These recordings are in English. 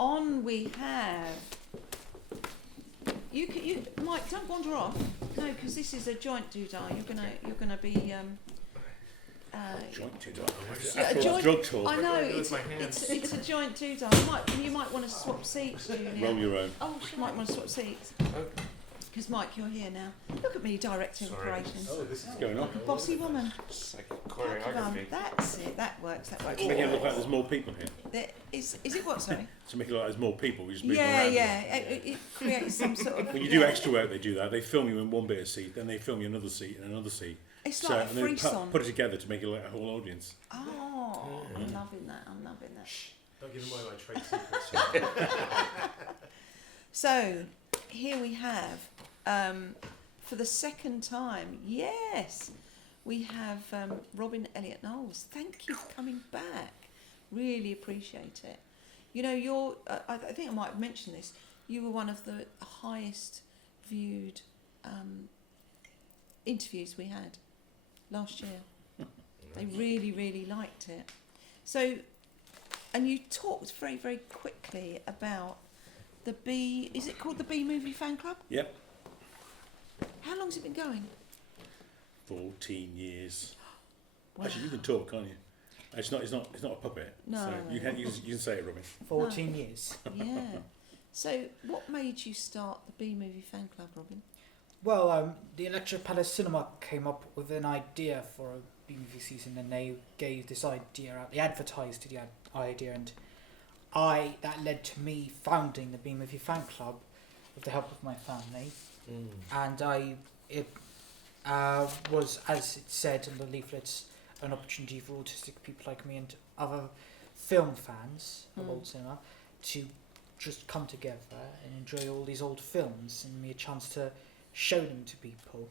on we have. You, Mike, don't wander off. No, because this is a joint doodah. You're gonna be. Joint doodah. Yeah, a joint. Drug talk. I know it's a joint doodah. You might want to swap seats, Julia. Roll your own. Oh, she might want to swap seats. Because Mike, you're here now. Look at me, director of operations. Oh, this is going on. Bossy woman. It's like choreography. That's it. That works. To make it look like there's more people here. There is it what? Sorry. To make it look like there's more people, we just move Yeah, around. yeah. It creates some sort of. When you do extra work, they do that. They film you in one bit of seat, then they film you another seat and another seat. It's like a and then frisson. put it together to make it like a whole audience. Oh, I'm loving that. Don't give away my trade secrets. So here we have, for the second time, yes, we have Robin Elliot Knowles. Thank you for coming back. Really appreciate it. You know, I think I might have mentioned this. You were one of the highest viewed interviews we had last year. They really, really liked it. So, and you talked very, very quickly about the B. Is it called the B Movie Fan Club? Yep. How long's it been going? 14 years. Wow. Actually, you can talk, can't you? It's not a puppet. No, So no, you can say it, Robin. 14 years. Yeah. So, what made you start the B Movie Fan Club, Robin? Well, the Electric Palace Cinema came up with an idea for a B-movie season, and they gave this idea out. They advertised the idea, and that led to me founding the B-movie fan club with the help of my family. And it was, as it said in the leaflets, an opportunity for autistic people like me and other film fans of old cinema to just come together and enjoy all these old films, and me a chance to show them to people.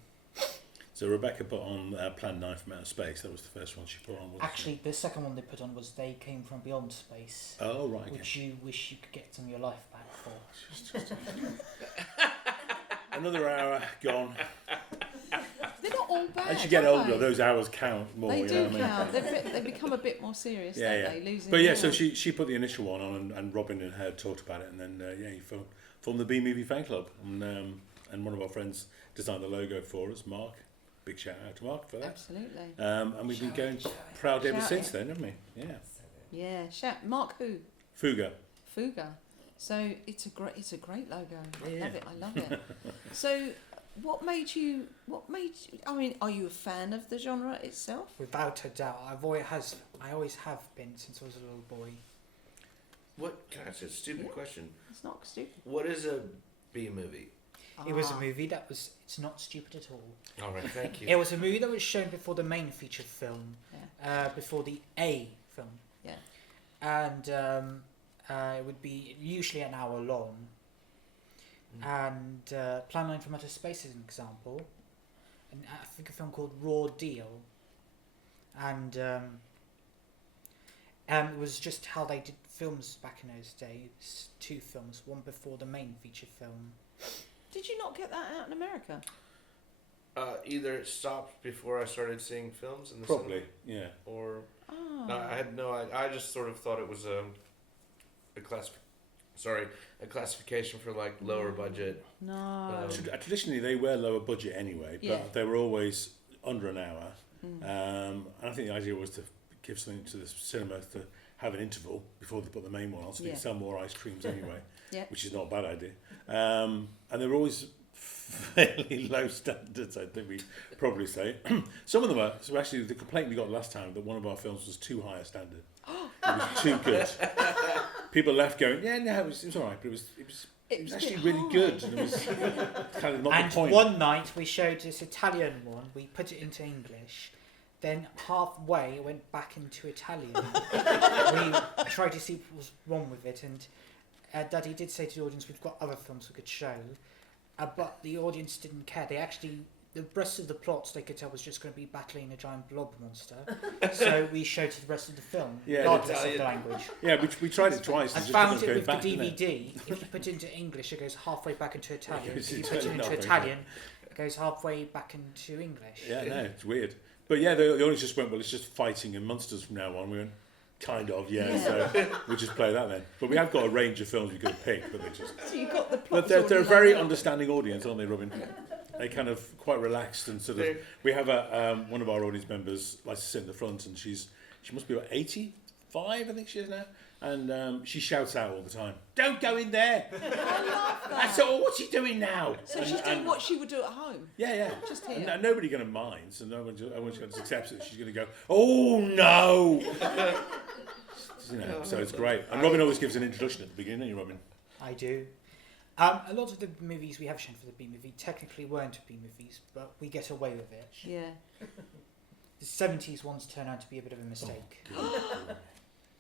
So Rebecca put on Plan 9 from Outer Space. That was the first one she put on. Actually, the second one they put on was They Came From Beyond Space. Oh, right. Okay. Which you wish you could get some of your life back for. Another hour gone. They're not all bad. As you get are older, they? those hours count more. They you do know what I mean? count. They become a bit more serious, Yeah, don't yeah. they? Losing. But yeah, more. so she put the initial one on, and Robin and her talked about it, and then you formed the B Movie Fan Club, and one of our friends designed the logo for us, Mark. Big shout out to Mark for that. Absolutely. And we've been going proud ever Shout since it. then, haven't we? Yeah. Yeah. Shout Mark who? Fuga. Fuga. So it's a great logo. Yeah. I love it. So what made you? I mean, are you a fan of the genre itself? Without a doubt, I always have been since I was a little boy. What? Can I ask a stupid question? It's not stupid. What is a B movie? It was a movie it's not stupid at all. All right, thank you. It was a movie that was shown before the main feature film, before the A film. Yeah. And it would be usually an hour long. And Plan 9 from Outer Space is an example. And I think a film called Raw Deal. And it was just how they did films back in those days. 2 films, one before the main feature film. Did you not get that out in America? Either it stopped before I started seeing films in the Probably, cinema, yeah. or Oh. no, I had no. I just sort of thought it was a classification for like lower budget. No. Traditionally, they were lower budget anyway, but Yeah. they were always under an hour. And I think the idea was to give something to the cinema to have an interval before they put the main one on, so they could sell more ice creams anyway, Yeah. which is not a bad idea. And they were always fairly low standards, I think we probably say. Some of them are. So actually, the complaint we got last time that one of our films was too high a standard. It was too good. People left going, yeah, no, it was all right, but it was actually really good. And it was kind of not And the point. one night we showed this Italian one, we put it into English, then halfway it went back into Italian. We tried to see what was wrong with it, and Daddy did say to the audience, we've got other films we could show, but the audience didn't care. They actually, the rest of the plots they could tell was just going to be battling a giant blob monster, so we showed to the rest of the film, regardless of the language. Yeah, we tried it twice. I and just found kept it with going the back, didn't it? DVD. If you put it into English, it goes halfway back into Italian. It's If you put it into halfway Italian, it goes halfway back into English. Yeah, no, it's weird. But yeah, the audience just went, well, it's just fighting and monsters from now on. We went, Kind of, yeah. Yeah. So we'll just play that then. But we have got a range of films we could pick, but they just. So you got the plot. But they're a very understanding audience, aren't they, Robin? They kind of quite relaxed and sort of. We have one of our audience members likes to sit in the front, and she must be about 85, I think she is now, and she shouts out all the time, "Don't go in there!" I love that. That's all. What's she doing now? So she's doing what she would do at home. Yeah. Just here. And nobody going to mind, so no one just accepts it. She's going to go, "Oh no!" So it's great. And Robin always gives an introduction at the beginning, don't you, Robin? I do. A lot of the movies we have shown for the B movie technically weren't B movies, but we get away with it. Yeah. The 70s ones turn out to be a bit of a mistake.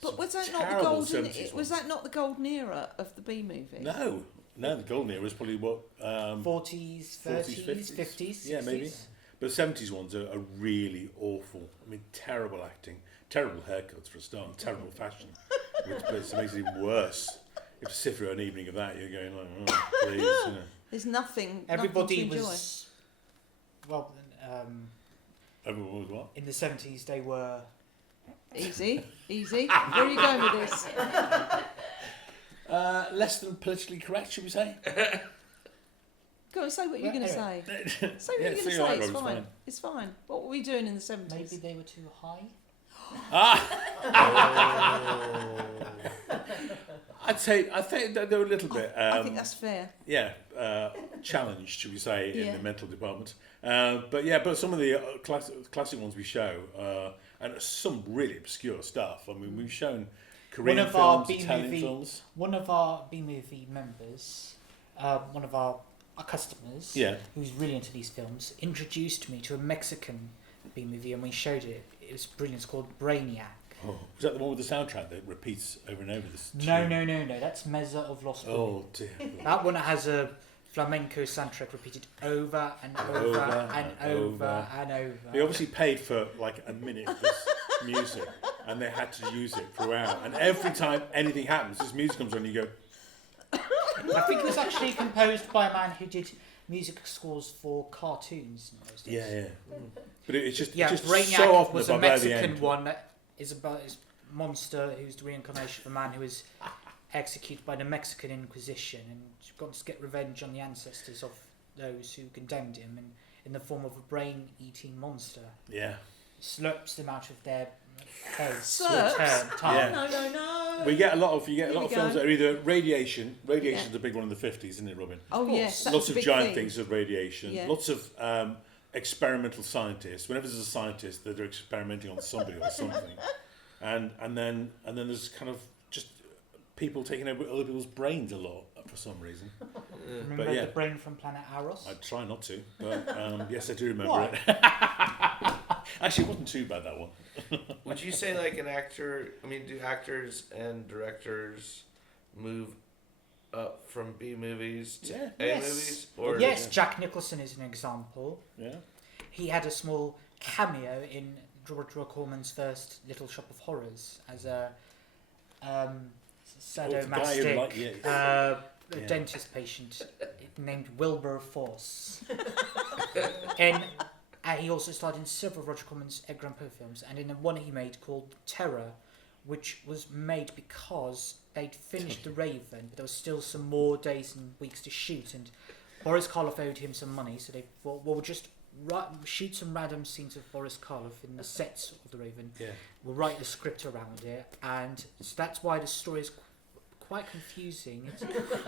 But was that not the terrible golden? 70s Was that not the golden era of the B movie? No, the golden era was probably what 40s, 30s, 50s, Yeah, 60s. maybe. But the 70s ones are really awful. I mean, terrible acting, terrible haircuts for a start, and terrible fashion, which makes it even worse. You have to sit through an evening of that, you're going like, oh, please, you know. There's nothing. Everybody nothing to was. Well, Everyone was what? in the 70s they were. enjoy. Easy. Where are you going with this? Less than politically correct, should we say? Go on, say what you're going to say. Say what Yeah, you're going to say say. all right, It's Rob, it's fine. fine. It's fine. What were we doing in the 70s? Maybe they were too high. I think that they were a little bit. I think that's fair. Challenged, should we say, in Yeah. the mental department. But some of the classic ones we show, and some really obscure stuff. I mean, we've shown Korean One of our films, Italian B-movie- films. One of our B movie members, one of our customers, Yeah. who's really into these films, introduced me to a Mexican B movie, and we showed it. It was brilliant. It's called Brainiac. Oh, was that the one with the soundtrack that repeats over and over? This No, tune? no. That's Mesa of Lost Boy. Oh dear. That one has a flamenco soundtrack repeated over and over and over and over. They obviously paid for like a minute of this music, and they had to use it throughout. And every time anything happens, this music comes on, you go, I think it was actually composed by a man who did music scores for cartoons in those days. yeah. But it's just, Yeah, it's just Brainiac so often was a above at the Mexican end. one that is about this monster who's the reincarnation of a man who was executed by the Mexican Inquisition and got to get revenge on the ancestors of those who condemned him in the form of a brain-eating monster. Yeah. Slurps them out of their heads. Slurps? tongue. Yeah. No. You get a lot of Here we films go. that are either radiation. Radiation's a big one in the 50s, isn't it, Robin? Oh yes. That's Lots a of big giant thing. things of radiation. Yeah. Lots of experimental scientists. Whenever there's a scientist, they're experimenting on somebody or something. And then there's kind of just people taking over other people's brains a lot for some reason. Remember But yeah. the brain from planet Aros? I try not to, but yes, I do remember Why? it. Actually, it wasn't too bad, that one. Would you say like an actor? I mean, do actors and directors move up from B movies to Yeah. A Yes. movies? Or Yes, Jack Nicholson is an example. Yeah. He had a small cameo in Roger Corman's first Little Shop of Horrors as a sadomasochistic Yeah. dentist patient named Wilbur Force. And he also starred in several Roger Corman's Edgar Allan Poe films, and in the one he made called Terror, which was made because they'd finished The Raven, but there was still some more days and weeks to shoot, and Boris Karloff owed him some money, so they thought, well, we'll just shoot some random scenes of Boris Karloff in the sets of The Raven. Yeah. We'll write the script around it, and so that's why the story is quite confusing.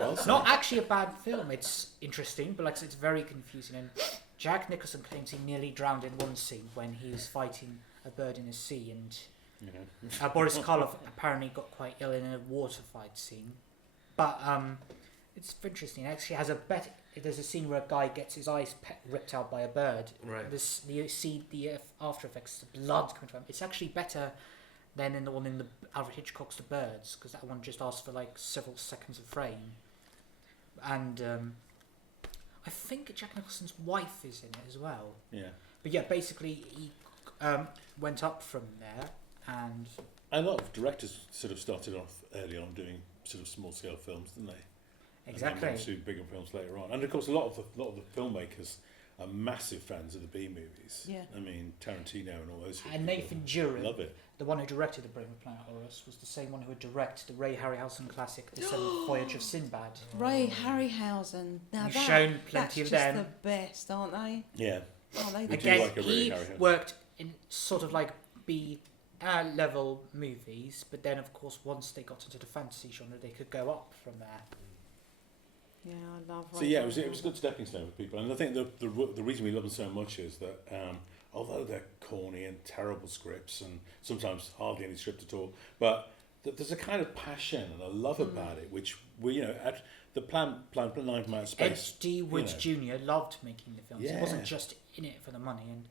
It's not actually a bad film. It's interesting, but like I said, it's very confusing. And Jack Nicholson claims he nearly drowned in one scene when he was fighting a bird in the sea, and Boris Karloff apparently got quite ill in a water fight scene. But it's interesting. It actually has there's a scene where a guy gets his eyes ripped out by a bird. Right. You see the after effects, the blood coming from him. It's actually better than in the one in the Alfred Hitchcock's The Birds, because that one just asks for like several seconds of frame. And I think Jack Nicholson's wife is in it as well. Yeah. But yeah, basically he went up from there, and A lot of directors sort of started off early on doing sort of small scale films, didn't they? exactly. And then went to bigger films later on. And of course, a lot of the filmmakers are massive fans of the B movies. Yeah. I mean, Tarantino and all those. And people Nathan Jurek, love it. the one who directed The Brave and Planet Horus, was the same one who would direct the Ray Harryhausen classic The Seventh Voyage of Sinbad. Ray Harryhausen. Now We've that, shown plenty of that's them. just the best, aren't they? Yeah. Oh, they We do Again, like a Ray he Harryhausen. worked in sort of like B level movies, but then of course once they got into the fantasy genre, they could go up from there. Yeah, I love. So Ray yeah, it was a Harryhausen. good stepping stone for people, and I think the reason we love them so much is that although they're corny and terrible scripts, and sometimes hardly any script at all, but there's a kind of passion and a love about it, which we at the Plan 9 from Outer Space. H.D. Woods Jr. loved making the films. He Yeah. wasn't just in it for the money. And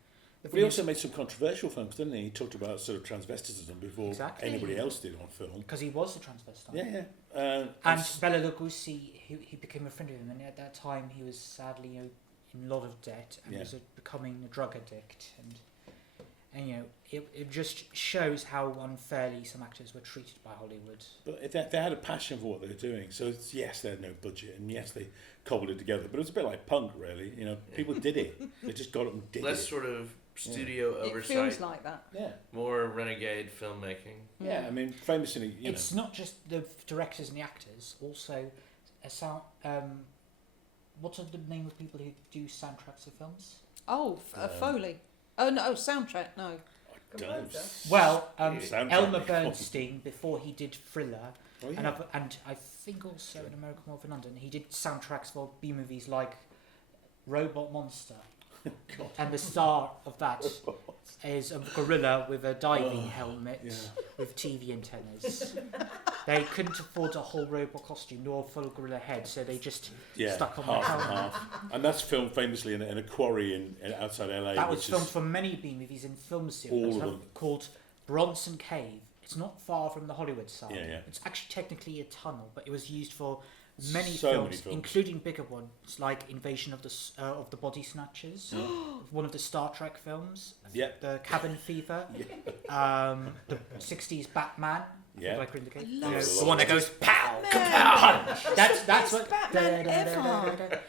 the But he thing also is, made some controversial films, didn't he? He talked about sort of transvesticism before Exactly. anybody else did on film. because he was a transvestite. Yeah. And Bela Lugosi, he became a friend of him, and at that time he was sadly in a lot of debt and Yeah. was becoming a drug addict, and it just shows how unfairly some actors were treated by Hollywood. But they had a passion for what they were doing. So yes, they had no budget, and yes, they cobbled it together. But it was a bit like punk, really. You know, people did it. They just got up and did Less it. sort of studio It oversight, feels like that. Yeah. more renegade filmmaking. Yeah, I mean, famously, you It's not just the directors and the actors, also a sound. What are the name of people who do soundtracks of films? Oh, Foley. Oh no, soundtrack. No. know. Don't. Well, Soundtrack. Elmer Bernstein, before he did Thriller, Oh, yeah. and I think also in American Wolf in London, he did soundtracks for B movies like Robot Monster. And the star of that is a gorilla with a diving helmet yeah. with TV antennas. They couldn't afford a whole robot costume nor a full gorilla head, so they just Yeah, stuck on half the and helmet. half. And that's filmed famously in a quarry in outside LA. That was which filmed is, for many B movies in film All series of them. called Bronson Cave. It's not far from the Hollywood side. Yeah, yeah. It's actually technically a tunnel, but it was used for many So films, many films. including bigger ones like Invasion of the Body Snatchers, one of the Star Trek films, Yep. the Cabin Fever, the 60s Batman. Yeah. Like in the, case. love The one that goes pow, Batman. kapow. That's best what. Batman ever.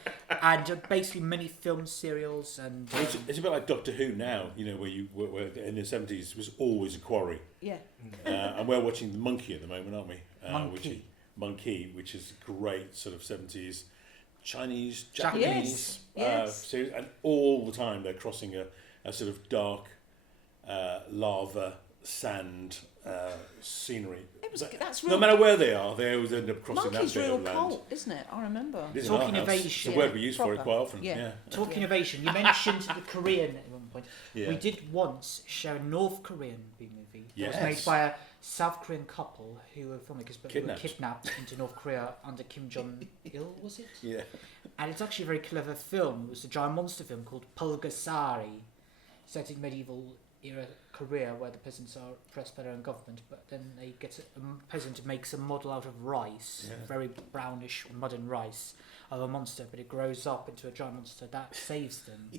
And basically many film serials and. It's a bit like Doctor Who now, you know, where in the 70s was always a quarry. Yeah. And we're watching The Monkey at the moment, aren't we? Monkey. Which is a great sort of 70s Chinese, Japanese. Japanese Yes. series. And all the time they're crossing a sort of dark lava, sand scenery. That's No real. matter where they are, they always end up crossing Monkey's that bit real of land. cult, isn't it? I remember. It is Talking in our of house. Asia, It's the word we use for it proper. quite often. Yeah. Yeah. Talking of Asian, you mentioned the Korean at one point. Yeah. We did once show a North Korean B movie. It was Yes. made by a South Korean couple who were filmmakers but who were Kidnapped. kidnapped into North Korea under Kim Jong-il, was it? Yeah. And it's actually a very clever film. It was a giant monster film called Pulgasari, set in medieval era Korea where the peasants are oppressed by their own government, but then they get a peasant makes a model out of rice, Yeah. very brownish mud and rice, of a monster, but it grows up into a giant monster that saves them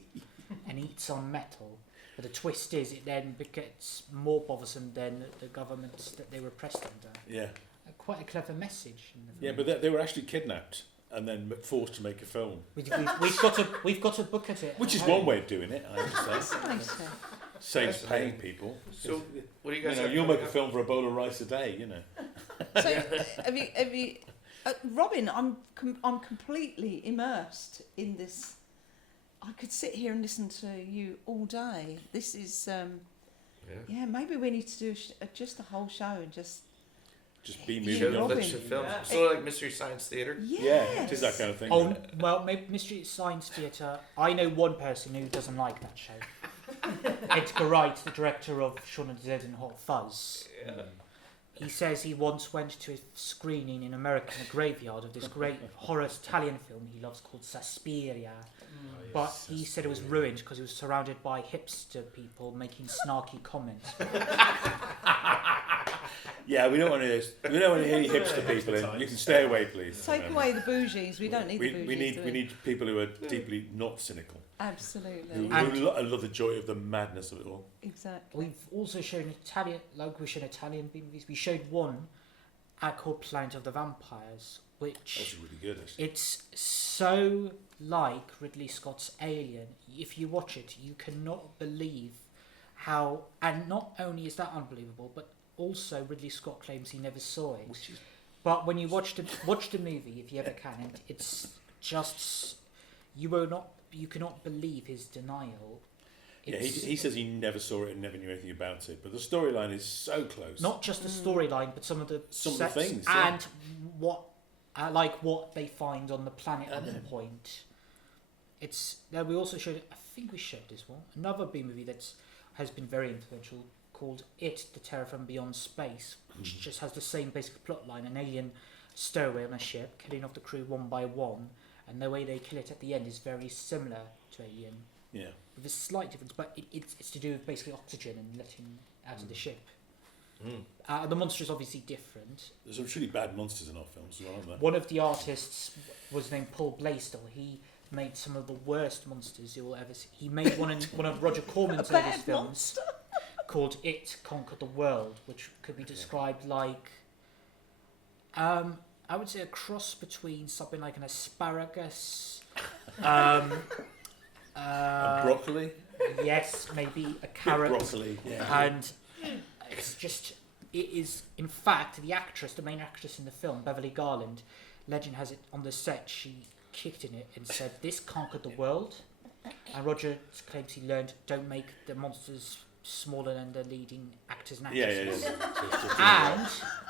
and eats on metal. But the twist is it then gets more bothersome than the governments that they were oppressed under. Yeah. Quite a clever message. In the Yeah, film. but they were actually kidnapped and then forced to make a film, we've got a book at it. which is at one home. way of doing it. I have to That's say, nice. saves paying people. So, what do you You guys know, have you'll coming make a up? film for a bowl of rice a day. You know. So, have you, Robin? I'm completely immersed in this. I could sit here and listen to you all day. This is, yeah. Maybe we need to do just a whole show and just. Be Yeah, moving Show on. Robin. bits of films. Yeah. Sort of like Mystery Science Theater. Yeah, it is that kind of thing. Oh, well, maybe Mystery Science Theatre. I know one person who doesn't like that show. Edgar Wright, the director of Shaun of the Dead and Hot Fuzz. Yeah. He says he once went to a screening in America in a graveyard of this great horror Italian film he loves called Suspiria. But he said it was ruined because he was surrounded by hipster people making snarky comments. Yeah, we don't want to. We don't want to hear you hipster people in. You can stay away, please. Take away the bougies. We don't need the bougies. We do need people who are deeply not cynical, Absolutely. who And- love the joy of the madness of it all. Exactly. We've also shown Italian, like we've shown Italian B movies. We showed one called Planet of the Vampires, That was which really good, actually. it's so like Ridley Scott's Alien. If you watch it, you cannot believe how, and not only is that unbelievable, but also Ridley Scott claims he never saw it. Which is But when you watch the movie, if you ever can, and it's just you cannot believe his denial. yeah, he says he never saw it and never knew anything about it, but the storyline is so close. Not just the storyline, but some of the sets things, yeah. and what they find on the planet at the point. It's now we also showed. I think we showed this one. Another B movie that has been very influential called It: The Terror from Beyond Space, which just has the same basic plot line: an alien stowaway on a ship, killing off the crew one by one, and the way they kill it at the end is very similar to Alien, Yeah. with a slight difference, but it's to do with basically oxygen and letting out of the ship. The monster is obviously different. There's some really bad monsters in our films as well, aren't there? One of the artists was named Paul Blaisdell. He made some of the worst monsters you'll ever see. He made one in one of Roger Corman's A earliest bad films monster. called It Conquered the World, which could be described like, I would say a cross between something like an asparagus, Broccoli? yes, maybe a carrot, Broccoli, yeah. and it is, in fact, the main actress in the film, Beverly Garland, legend has it on the set, she kicked in it and said, "This conquered the world." And Roger claims he learned, don't make the monsters smaller than the leading actors and Yeah, actresses. yeah, yeah. So it's just And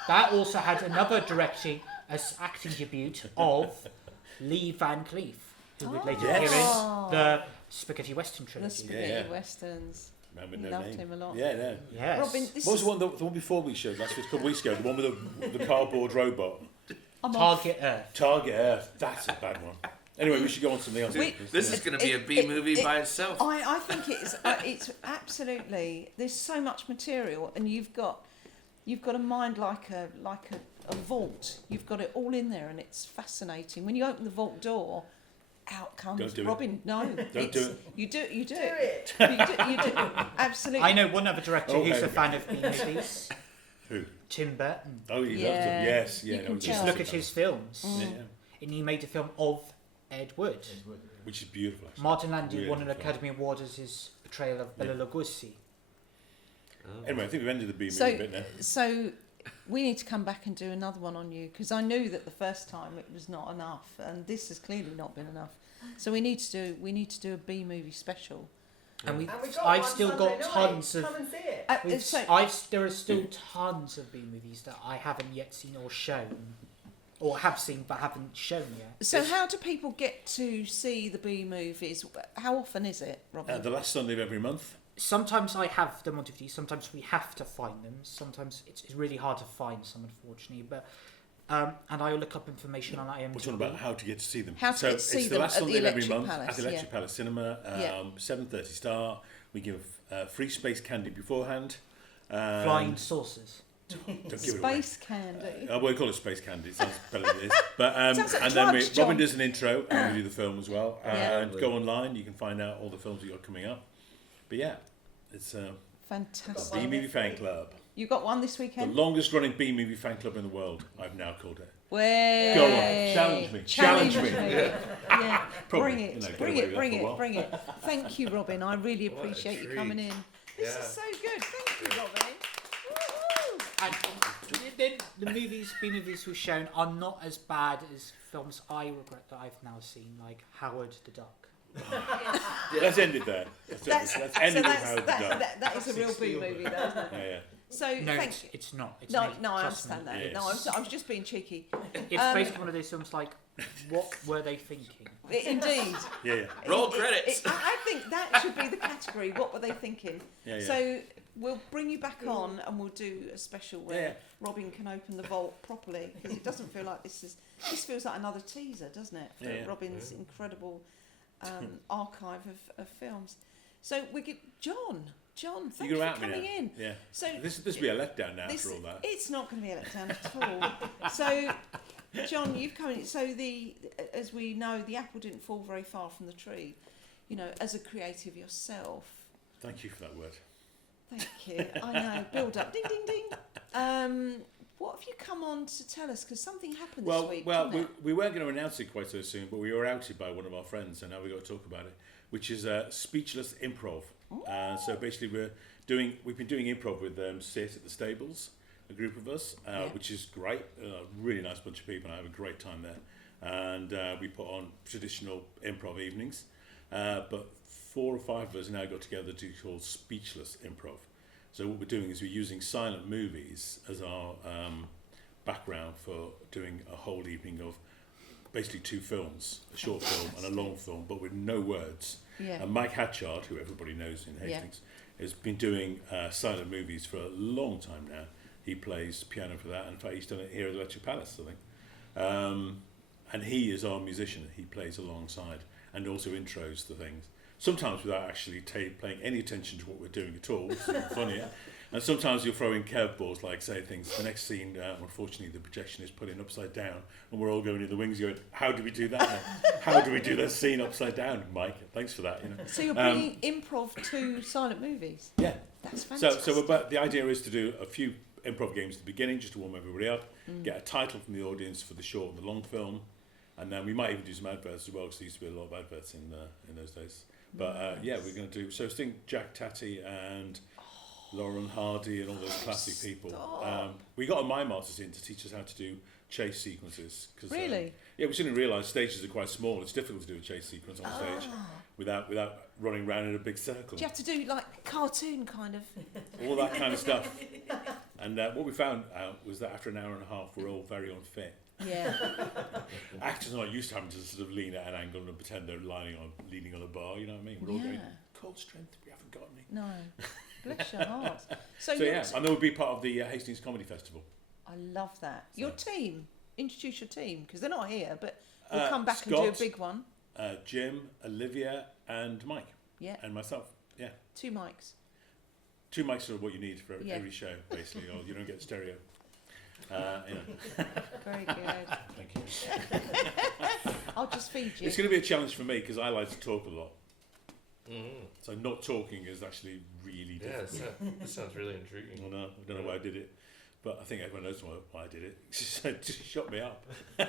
that also had another acting debut of Lee Van Cleef, who would later Yes. appear in the Spaghetti Western The trilogy. spaghetti Yeah. westerns. Man with no Loved name. him a lot. Yeah, no. Yes. Robin, this What was is the one before we showed last week, a couple of weeks ago? The one with the cardboard robot. I'm off. Target Earth. Target Earth. That's a bad one. Anyway, we should go on to something else. This is going to be a B movie by itself. I think it's absolutely. There's so much material, and you've got a mind like a vault. You've got it all in there, and it's fascinating. When you open the vault door, out comes Don't do it. Robin. No, Don't do it. You do it. Do it. You do absolutely. I know one other director Oh, who's okay. a fan of B movies. Who? Tim Burton. Oh, he loves Yeah. them. Yes, yeah. You no, can it's tell. Just look at his films. Yeah, yeah. And he made a film of Ed Wood. Which is beautiful, actually. Martin Landau Really won an good film. Academy Award as his portrayal of Bela Lugosi. Anyway, I think we've ended the B movie So, bit now. so we need to come back and do another one on you, because I knew that the first time it was not enough, and this has clearly not been enough. So we need to do a B movie special. And And we got I've one still Sunday got night. tons of. Come and see it. There are still tons of B movies that I haven't yet seen or shown, or have seen but haven't shown yet. So how do people get to see the B movies? How often is it, Robin? The last Sunday of every month. Sometimes I have them on DVD. Sometimes we have to find them. Sometimes it's really hard to find some, unfortunately. But and I look up information on IMDb. We're talking about how to get to see them. How to so get to see it's the them last at the Sunday of every Electric month Palace, at the Electric yeah. Palace Cinema, Yeah. 7:30 start. We give free space candy beforehand. Flying saucers. Don't give it away. Space candy. We call it space candy. It sounds better than it is. But Sounds like and then drugs, John. Robin does an intro and we do the film as well. Yeah. And go online. You can find out all the films we got coming up. But yeah, it's Fantastic. B Movie Fan Club, You got one this the weekend? longest running B Movie fan club in the world. I've now called it. Way. Go on, challenge me. Challenge me. Yeah. Probably, Bring it. you know, get Bring away it. with Bring that for a it. while. Bring it. Thank you, Robin. I really What a appreciate you treat. coming in. This Yeah. is so good. Thank you, Robin. Woohoo. And the movies, B movies we've shown are not as bad as films I regret that I've now seen, like Howard the Duck. Let's end it there. Let's end it with Howard the Duck. That is a real B movie, though, isn't it? Yeah, yeah. So No, thank you. it's not. It's No, amazing, no, I trust me. understand that. Yes. No, I was just being cheeky. It's basically one of those films like, what were they thinking? Indeed. Yeah, yeah. Roll credits. I think that should be the category. What were they thinking? Yeah, yeah. So we'll bring you back on and we'll do a special where Yeah. Robin can open the vault properly, because it doesn't feel like this feels like another teaser, doesn't it, for Yeah, yeah. Robin's incredible archive of films. So we get John, thank You you go for out me now. coming in. Yeah. So This will be a letdown now this- after all that. It's not going to be a letdown at all. So, John, you've come in. So as we know, the apple didn't fall very far from the tree. You know, as a creative yourself. Thank you for that word. Thank you. I know. Build up. Ding, ding, ding. What have you come on to tell us? Because something happened Well, this week. well, didn't we weren't going to announce it quite so soon, but we were outed by one of our friends, and now we've got to talk about it, which is Speechless Improv. So basically, we've been doing improv with Sit at the Stables, a group of us, which is great. Really nice bunch of people, and I have a great time there. And we put on traditional improv evenings, but 4 or 5 of us now got together to call Speechless Improv. So what we're doing is we're using silent movies as our background for doing a whole evening of basically 2 films, a short film and a long film, but with no words. Yeah. And Mike Hatchard, who everybody knows in Hastings, has been doing silent movies for a long time now. He plays piano for that, and in fact he's done it here at the Electric Palace, I think. And he is our musician. He plays alongside and also intros to things. Sometimes without actually paying any attention to what we're doing at all, which is funnier. And sometimes you'll throw in curveballs, like say things. The next scene, unfortunately, the projection is put in upside down, and we're all going in the wings going, how do we do that then? How do we do that scene upside down, Mike? Thanks for that. You know. So you're bringing improv to silent movies? Yeah. That's fantastic. So the idea is to do a few improv games at the beginning, just to warm everybody up, get a title from the audience for the short and the long film, and then we might even do some adverts as well, because there used to be a lot of adverts in those days. But yeah, we're going to do. So I think Jack Tatty and Lauren Hardy and all those classic people. We got a mime artist in to teach us how to do chase sequences. Cause, Really? Yeah, we suddenly realised stages are quite small. It's difficult to do a chase sequence on stage without running around in a big circle. Do you have to do like cartoon kind of? All that kind of stuff. And what we found out was that after an hour and a half, we're all very unfit. Yeah. Actors are not used to having to sort of lean at an angle and pretend they're leaning on a bar. You know what I mean? We're all going cold strength. We haven't got any. No. Bless your heart. So yeah, and that would be part of the Hastings Comedy Festival. I love that. So. Your team. Introduce your team, because they're not here, but we'll come back Scott, and do a big one. Jim, Olivia, and Mike. Yeah. And myself. Yeah. 2 mics. 2 mics are what you need for Yeah. every show, basically, or you don't get stereo. You know. Very good. Thank you. I'll just feed you. It's going to be a challenge for me because I like to talk a lot. Mm-hmm. So not talking is actually really difficult. That sounds really intriguing. Well, no, I don't know why I did it, but I think everyone knows why I did it. It just shut me up. I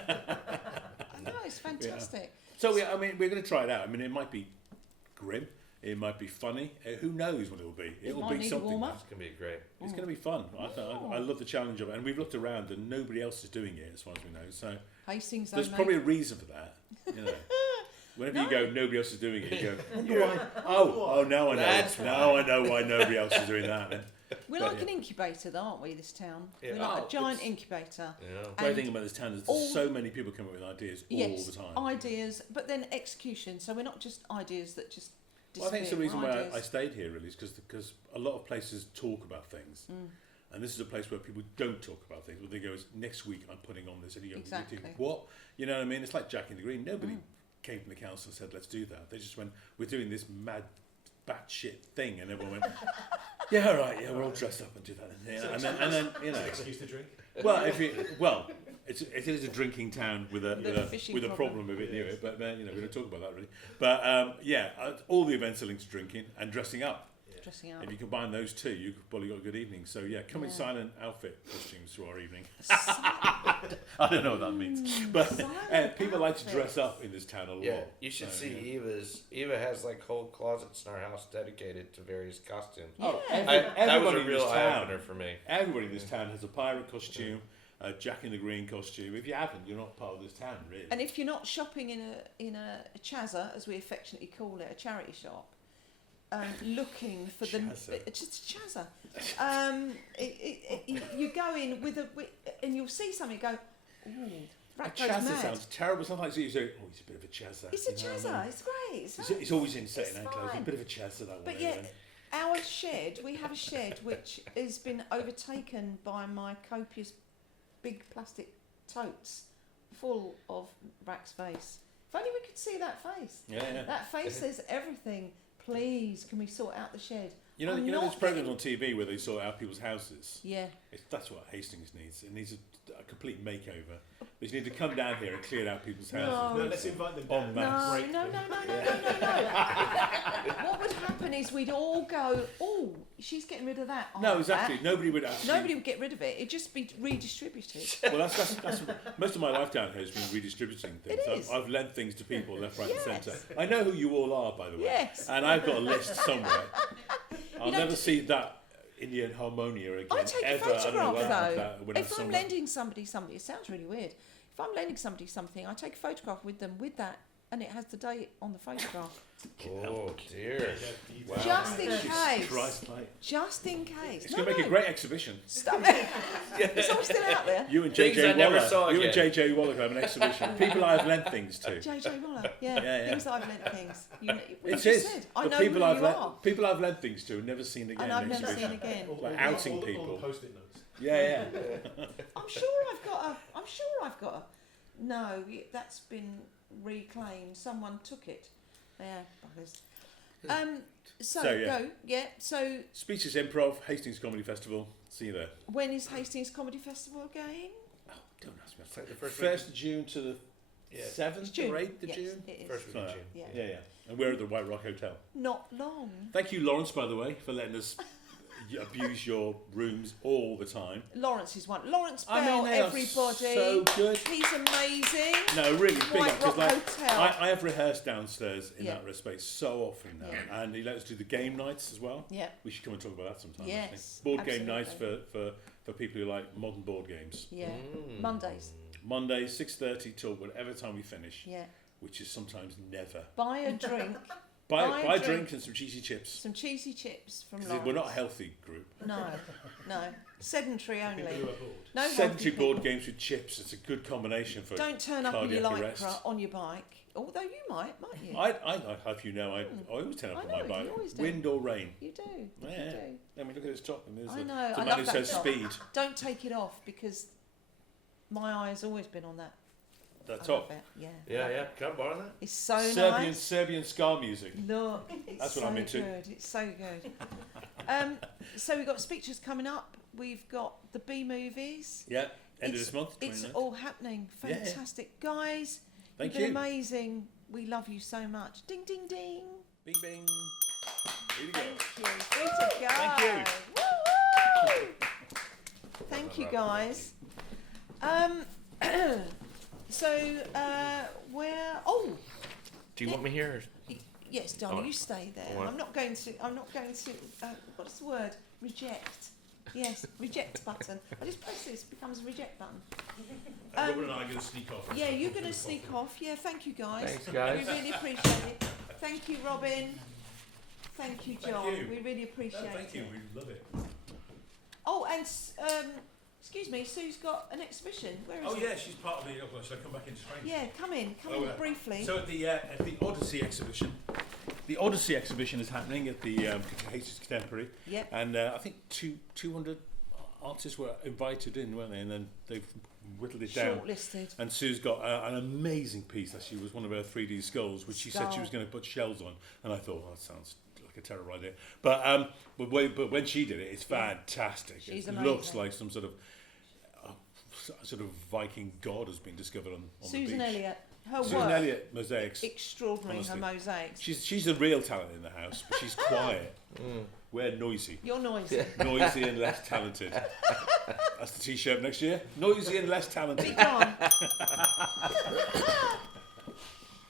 know, it's fantastic. So yeah, I mean, we're going to try it out. I mean, it might be grim. It might be funny. Who knows what it will be? It will might be need a something. warm-up. It's going to be great. It's going to be fun. I love the challenge of it, and we've looked around, and nobody else is doing it, as far as we know. So Hastings there's only. probably a reason for that. You know, whenever you go, nobody else is doing it. You go, You're- oh, now I know. That's Now I know why nobody else is doing that. Then. We're But, like yeah. an incubator, though, aren't we, this town? Yeah. We're like Oh, a giant it's- incubator. Yeah. The great And thing about this town is all- there's so many people coming up with ideas Yes, all the time. ideas, but then execution. So we're not just ideas that just Well, I think it's the disappear, reason we're why I ideas. stayed here really is because a lot of places talk about things, and this is a place where people don't talk about things. What they go is, next week I'm putting on this, and you go, Exactly. what? You know what I mean? It's like Jack in the Green. Nobody came from the council and said, let's do that. They just went, we're doing this mad batshit thing, and everyone went, yeah, all right, yeah, we'll all dress up and do that, and then you know, Excuse to drink. well, it is a drinking town with a fishing with a problem. problem a bit near it, but you know, we don't talk about that really. But yeah, all the events are linked to drinking and dressing up. Dressing up. If you combine those two, you've probably got a good evening. So yeah, come in Yeah. silent outfit costumes to our evening. I don't know what that means, but Silent people like to dress outfits. up in this town a lot. Yeah, you should So, see yeah. Eva has like whole closets in our house dedicated to various costumes. Oh, Yeah. That was everybody a in real this eye town. opener for me. Everybody in this town has a pirate costume, a Jack in the Green costume. If you haven't, you're not part of this town, really. And if you're not shopping in a chazza, as we affectionately call it, a charity shop, looking for Chazza. it's just a chazza. You go in and you'll see something. You go, ooh, A rat goes chazza mad. sounds terrible. Sometimes you say, "Oh, he's a bit of a chazza." It's a you know what I chazza. mean? It's great. It's always in setting it's and clothes. A fine. bit of a chazza that one. But yet, our shed, we have a shed which has been overtaken by my copious big plastic totes full of Rack's face. If only we could see that face. Yeah. That face says everything. Please, can we sort out the shed? You know, I'm you know, not there's programs on TV where they sort out people's houses. Yeah. That's what Hastings needs. It needs a complete makeover. is you need to come down here and clear out people's houses. No, let's invite them En down. masse. No. What would happen is we'd all go, oh, she's getting rid of that. I No, like exactly. that." Nobody would actually. Nobody would get rid of it. It'd just be redistributed. Well, that's most of my life down here has been redistributing things. It is. I've lent things to people left, right, Yes. and centre. I know who you all are, by the way. Yes. And I've got a list somewhere. I'll know, never see that Indian harmonia again. I take a ever. I don't know photograph what happened to though. that when I If I'm somewhere. lending somebody something, it sounds really weird. If I'm lending somebody something, I take a photograph with them with that, and it has the date on the photograph. Oh dear. Wow. Just in Jesus case. Christ, mate. Just in case. It's going to make a great exhibition. Stop it. It's all still out there. You and Things I JJ never Waller. saw You and again. JJ Waller have an exhibition. People I've lent things to. JJ Waller. Yeah. Yeah. Things I've lent things. You It just is. said. I But know people who I've you lent, are. people I've lent things to and never seen again. And I've never exhibition. seen again. Like outing all people. Post-it notes. Yeah. I'm sure I've got a. No, that's been reclaimed. Someone took it. Yeah, buggers. So yeah. go. Yeah. So Speeches Improv, Hastings Comedy Festival. See you there. when is Hastings Comedy Festival again? Oh, don't ask me. It's like the first week. 1st of June to the Yeah. 7th It's June. or 8th of Yes, June. it is. First week of June. Yeah. Yeah. And we're at the White Rock Hotel. Not long. Thank you, Lawrence, by the way, for letting us abuse your rooms all the time. Lawrence is one. Lawrence Bell, I mean, they are everybody. so good. He's amazing. No, really big White up because Rock like Hotel. I have rehearsed downstairs in Yeah. that respect so often now, Yeah. and he let us do the game nights as well. Yeah. We should come and talk about that sometime. Yes, I think. Board game nights absolutely. for people who like modern board games. Yeah. Mm. Mondays. Monday 6:30 till whatever time we finish, Yeah. which is sometimes never. Buy a drink. Buy Buy a a drink drink. and some cheesy chips. Some cheesy chips from Because Lawrence. we're not a healthy group. No. Sedentary People who only. are bored. No healthy Sedentary people. board games with chips. It's a good combination for. Don't turn up in your cardiac arrest. lycra on your bike. Although you might you? I have you know, I always turn up I on know, my you bike, always do. wind or rain. You do. Yeah. You do. I mean, look at this top, and there's I a, know. the I man love who that says top. speed. Don't take it off because my eye has always been on that. That I love top. it. Yeah. Yeah, yeah. Can I borrow that? It's so nice. Serbian ska music. Look, it's That's what so I'm into. good. It's so good. So we've got speeches coming up. We've got the B movies. Yeah, end of It's- this month. It's 29th. all happening. Yeah, yeah. Fantastic, guys. Thank You've been you. amazing. We love you so much. Ding, ding, ding. Bing, bing. Here we go. Thank you. Free to go. Thank you. Woo-woo. Thank you, guys. Where? Oh, Do you want me here? yes, darling. Oh, You stay there. all right. I'm not going to. What's the word? Reject. Yes, reject button. I just press this. It becomes a reject button. Robin and I are going to sneak off. Yeah, you're going to sneak off. Yeah, thank you, guys. Thanks, guys. We really appreciate it. Thank you, Robin. Thank you, John. you. We really appreciate No, thank you. it. We love it. Oh, and excuse me, Sue's got an exhibition. Where is Oh it? yeah, she's part of the. Oh, should I come back in straight? Yeah, come in briefly. So at the Odyssey exhibition, the Odyssey exhibition is happening at the Hastings Contemporary, Yep. and I think 200 artists were invited in, weren't they? And then they've whittled it down. Shortlisted. And Sue's got an amazing piece. Actually, it was one of her 3D skulls, which she said she was going to put shells on. And I thought, that sounds like a terrible idea. But when she did it, it's fantastic. She's it amazing. looks like some sort of Viking god has been discovered on Susan the beach. Elliot. Her Susan work. Elliot mosaics. Extraordinary, honestly. her mosaics. She's a real talent in the house, but she's quiet. We're noisy. You're noisy. Noisy and less talented. That's the t-shirt next year. Noisy and less Be talented. gone.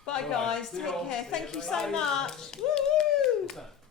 Bye, All right. guys. See you Take all. care. See Thank you. you so Bye. much. Woo-woo.